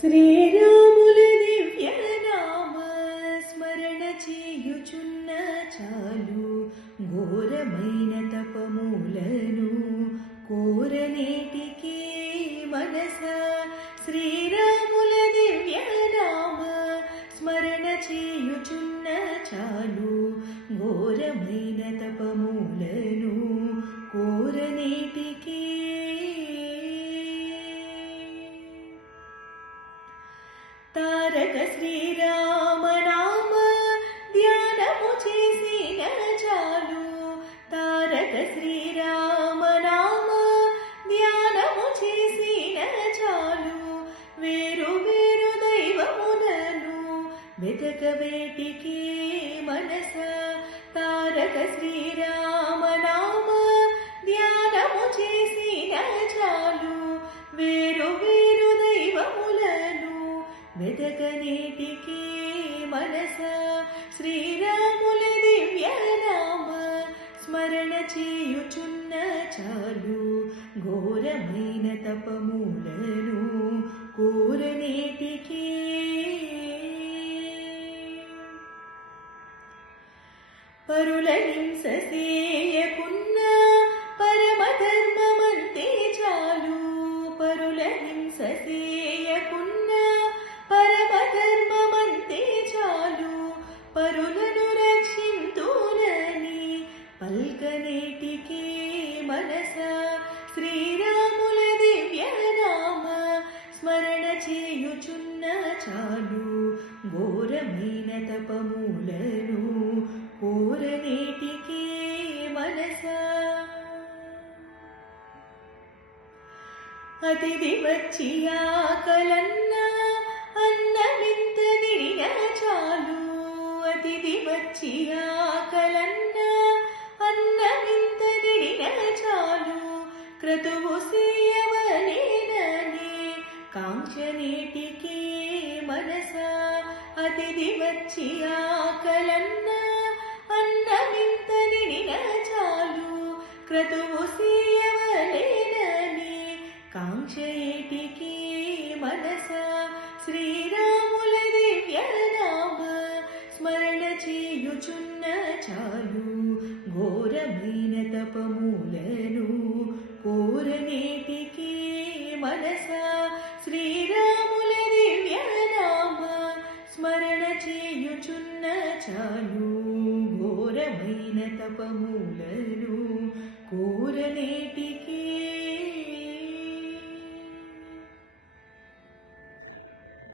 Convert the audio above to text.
శ్రీరాముల దివ్యనామ స్మరణ చేయుచున్న చాలు ఘోరమైన తపములను కోరనేటికి మనస. శ్రీరాముల దివ్యనామ స్మరణ చేయుచున్న చాలు ఘోరమైన తపములను కోరనేటికి. తారక శ్రీరామనామ ధ్యానము చేసిన చాలు. తారక శ్రీరామనామ ధ్యానము చేసిన చాలు వేరు వేరు దైవములను వెతకవేటికి మనస. తారక శ్రీరామనామ ధ్యానము చేసిన చాలు వేరు వేరు దైవములను వెతకనేటికి మనస. శ్రీరాముల దివ్యనామ స్మరణ చేయుచున్న చాలు ఘోరమైన తపములను కోరనేటికి. పరుల హింస చేయకున్న పరమధర్మమంతే చాలు. పరుల హింస చేయకున్న పరమధర్మమంతే చాలు పరులను రక్షింతునని పల్కనేటికి మనస. శ్రీరాముల దివ్యనామ స్మరణ చేయుచున్న చాలు ఘోరమైన తపములను కోరనేటికి మనస. అతిథి వచ్చి ఆకలన్నా అన్నమింత తిరిగిన చాలు. అతిథి వచ్చి ఆకలన్నా అన్నమింత తిరిగిన చాలు క్రతువు సేయవలేనని కాంక్షనేటికి మనస. అతిథి వచ్చి ఆకలన్నా అన్నమింత తిరిగిన చాలు క్రతువు సేయవలేనని కాంక్షయేటికి మనస. శ్రీరాముల దివ్యనామ స్మరణ చేయుచున్న చాలు ఘోరమైన తపములను కోరనేటికి మనస. శ్రీరాముల దివ్యనామ స్మరణ చేయుచున్న చాలు ఘోరమైన తపములను